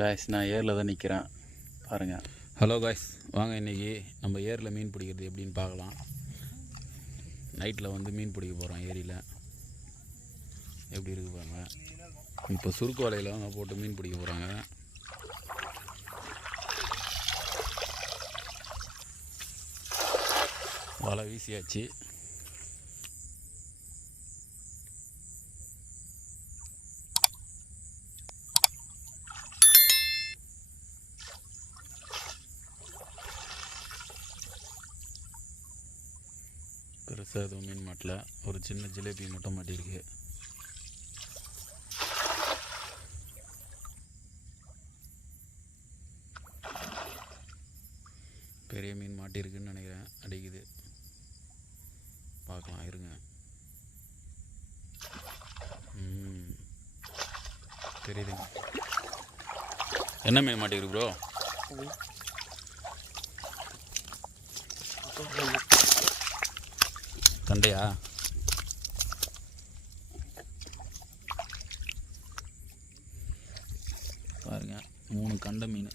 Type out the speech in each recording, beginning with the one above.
Guys நான் ஏரில் தான் நிற்கிறேன் பாருங்கள். ஹலோ காய்ஸ், வாங்க இன்றைக்கி நம்ம ஏரில் மீன் பிடிக்கிறது எப்படின்னு பார்க்கலாம். நைட்டில் வந்து மீன் பிடிக்க போகிறோம் ஏரியில். எப்படி இருக்குது பாருங்க. இப்போ சுருக்கு வலையில் அவங்க போட்டு மீன் பிடிக்க போகிறாங்க. வலை வீசியாச்சு. பெருசாக எதுவும் மீன் மாட்டல, ஒரு சின்ன ஜிலேபி மட்டும் மாட்டியிருக்கு. பெரிய மீன் மாட்டியிருக்குன்னு நினைக்கிறேன். அடிக்குது, பார்க்கலாம் இருங்க. தெரியுதுங்க. என்ன மீன் மாட்டிருக்கு ப்ரோ? கண்டையா? பாருங்க, 3 கண்டை மீன்.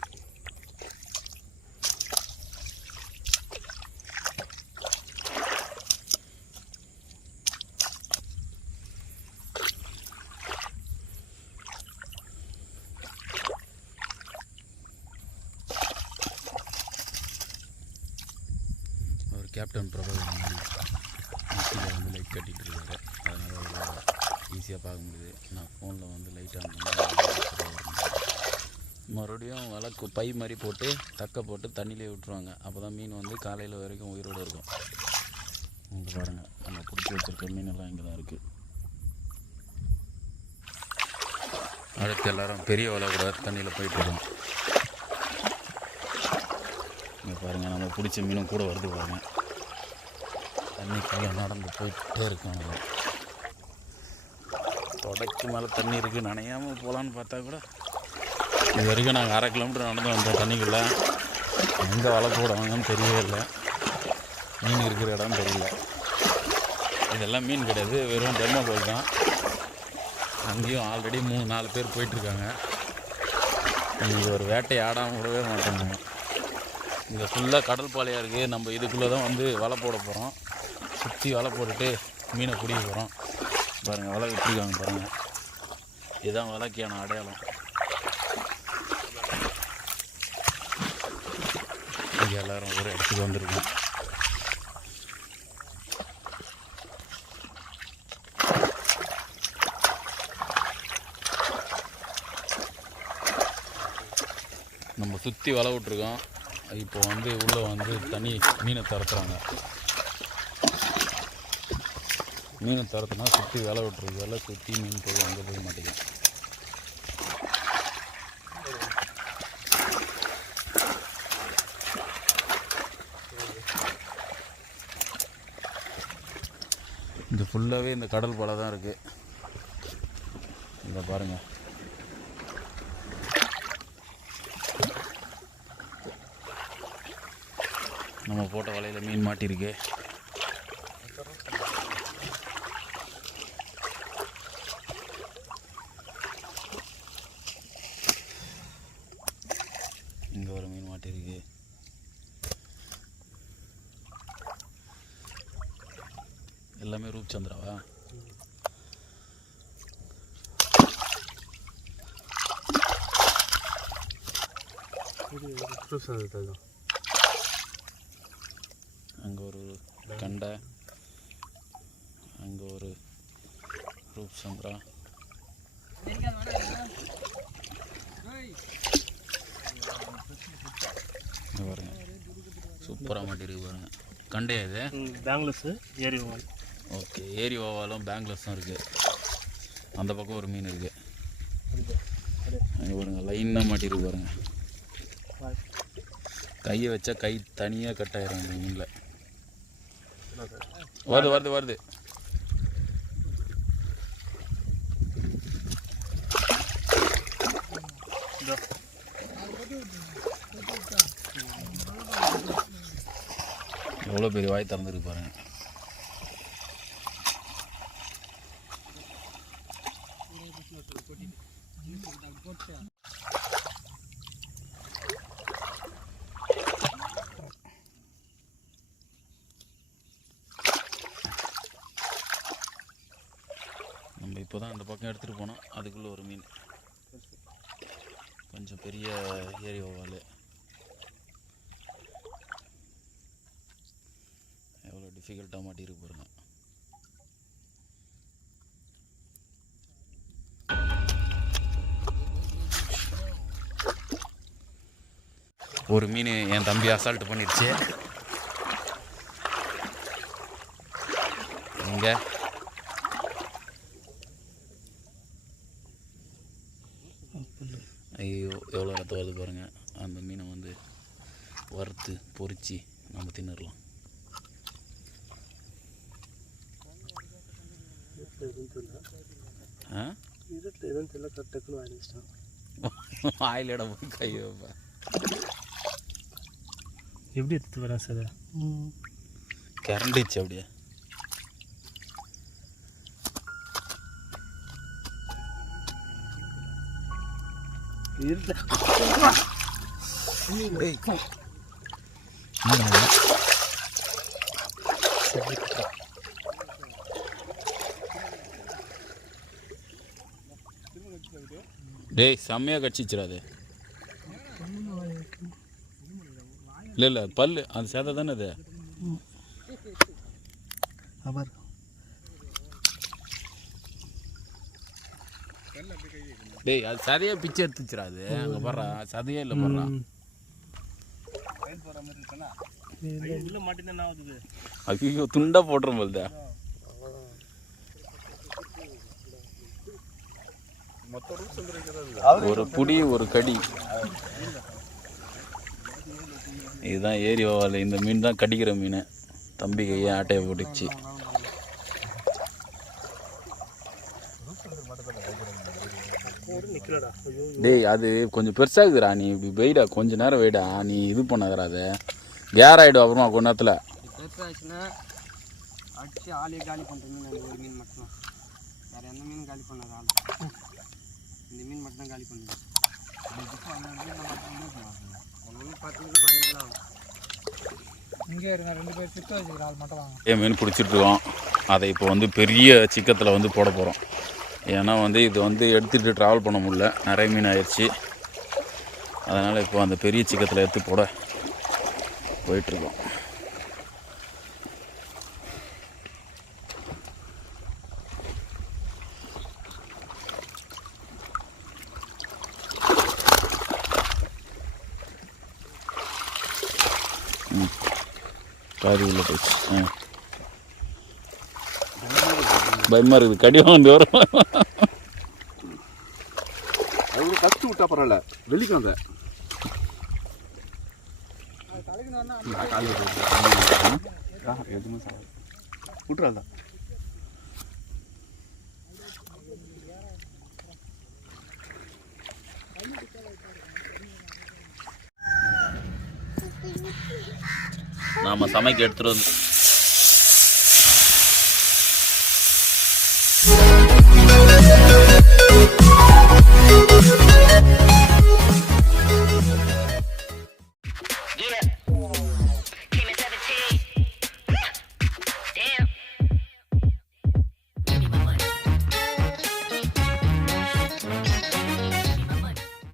ஒரு கேப்டன் பிரபாகரன் மாதிரி வந்து லைட் கட்டிகிட்டு இருக்காரு. அதனால் ஈஸியாக பார்க்க முடியுது. நான் ஃபோனில் வந்து லைட் ஆன் பண்ணி மறுபடியும் வலை பை மாதிரி போட்டு தக்கை போட்டு தண்ணியிலே விட்டுருவாங்க. அப்போ தான் மீன் வந்து காலையில் வரைக்கும் உயிரோடு இருக்கும். இங்கே பாருங்கள், நம்ம பிடிச்சி வச்சுருக்க மீனெல்லாம் இங்கே தான் இருக்குது. அடுத்து எல்லோரும் பெரிய வலை கூட தண்ணியில் போயிட்டுருக்கோம். இங்கே பாருங்கள், நம்ம பிடிச்ச மீனும் கூட வருது பாருங்கள். தண்ணிக்குள்ளே நடந்து போயிட்டே இருக்கோம். தொடக்கு மேலே தண்ணி இருக்குது, நனையாமல் போகலான்னு பார்த்தா கூட இது வரைக்கும் நாங்கள் 1/2 கிலோமீட்டர் நடந்து வந்தோம் தண்ணிக்குள்ளே. எங்கே வலை போடுவாங்கன்னு தெரியவே இல்லை. மீன் இருக்கிற இடம் தெரியல. இதெல்லாம் மீன் கிடையாது, வெறும் டெமோ போல் தான். அங்கேயும் ஆல்ரெடி 3-4 பேர் போயிட்டுருக்காங்க. இங்கே ஒரு வேட்டை ஆடாமல் விடவே மாட்டாங்க. இங்கே ஃபுல்லாக கடல் பாலையாக இருக்குது. நம்ம இதுக்குள்ளே தான் வந்து வலை போட போகிறோம். சுற்றி வலை போட்டுட்டு மீனை பிடிக்க போகிறோம். பாருங்கள், வலை விட்டுருக்காங்க பாருங்கள். இதுதான் வலைக்கான அடையாளம். இங்கே எல்லோரும் ஒரு இடத்துக்கு வந்துருக்கோம். நம்ம சுற்றி வலை விட்ருக்கோம். இப்போ வந்து உள்ளே வந்து தண்ணி மீனை திறத்துறாங்க. மீனை திறத்துனா சுற்றி வேலை விட்டுருக்கு. வேலை சுற்றி மீன் போய் அங்கே போய் மாட்டேங்குது. இது ஃபுல்லாகவே இந்த கடல் பாலை தான் இருக்குது. இதை பாருங்கள். நம்ம போட்ட வலையில் மீன் மாட்டியிருக்கு. இங்கே ஒரு மீன் மாட்டியிருக்கு. எல்லாமே ரூப்சந்திராவா? அங்கே ஒரு கண்டை, அங்கே ஒரு ரூப்சந்திரா. பாருங்க, சூப்பராக மாட்டிருக்கு பாருங்க. கண்டையா இது? பேங்க்லெஸ் ஏரி ஓவால். ஓகே, ஏரி ஓவாலும் பேங்க்லெஸ்ஸும் இருக்குது. அந்த பக்கம் ஒரு மீன் இருக்குது. அங்கே பாருங்க, லைனாக மாட்டிருக்கு பாருங்க. கையை வச்சா கை தனியாக கட் ஆயிரும் இந்த மீனில். வருது வருது வருது. எவ்வளோ பெரிய வாய் திறந்துருக்கு பாருங்க. நம்ம இப்போ தான் அந்த பக்கம் எடுத்துகிட்டு போனோம். அதுக்குள்ளே ஒரு மீன், கொஞ்சம் பெரிய ஏரி வவ்வால். எவ்வளோ டிஃபிகல்ட்டாக மாட்டிருக்கு பாருங்க. ஒரு மீன் என் தம்பி அசால்ட் பண்ணிடுச்சு. இங்கே ஐயோ எவ்வளோ ரத்தம் வருது பாருங்கள். அந்த மீனை வந்து வறுத்து பொரித்து நம்ம தின்னுடலாம். ஆயிலிட போய் கை வைப்பேன். எப்படி எடுத்து வரேன் சார்? கரண்டிச்சு அப்படியே. டேய் செம்மையாக கடிச்சிச்சிடாது. இல்லை பல்லு அது சேதை தானே அது. டேய் அது சதையாக பிச்சு எடுத்துச்சிடாது. அங்கே போடுறா சதையே இல்லை போடுறா. ஐயோ துண்டா போட்டுரும் போல்தா. ஒரு புடி ஒரு கடி. இதுதான் ஏரி வவ்வால். இந்த மீன் தான் கடிக்கிற மீன். தம்பி கையை ஆட்டையை போட்டுச்சு. டேய் அது கொஞ்சம் பெருசாகுதுடா. நீ இப்படி வெயிடா கொஞ்ச நேரம் வெயிடா. நீ இது பண்ணாதடா. அதை கேர் ஆகிடும் அப்புறமா கொஞ்ச நேரத்தில். அடிச்சு ஆளே காலி பண்ணுற மீன் ஒரு மீன் மட்டும். வேறு எந்த மீன் காலி பண்ணாது ஆள். இந்த மீன் மட்டும் தான் காலி பண்ணுது. ஒன்று 10 கிலோ 15 கிலோ ஆகும். இங்கே இருங்க 2 பேர் சிக்க வச்சுக்கிற ஆள் மட்டும் வாங்க. மீன் பிடிச்சிட்ருக்கோம். அதை இப்போ வந்து பெரிய சிக்கத்தில் வந்து போட போகிறோம். ஏன்னா வந்து இது வந்து எடுத்துகிட்டு ட்ராவல் பண்ண முடியல, நிறைய மீன் ஆயிடுச்சு. அதனால் இப்போ அந்த பெரிய சிக்கத்தில் எடுத்து போட போயிட்டுருக்கோம். காரி உள்ள போச்சு. பயமாக இருக்குது. கடிவாக வந்து வரும். அது கஷ்டம் விட்டா பரவாயில்ல. வெளிக்காந்த எதுவுமே விட்டுறாங்க. நாம் சமைக்க எடுத்துகிட்டு வந்து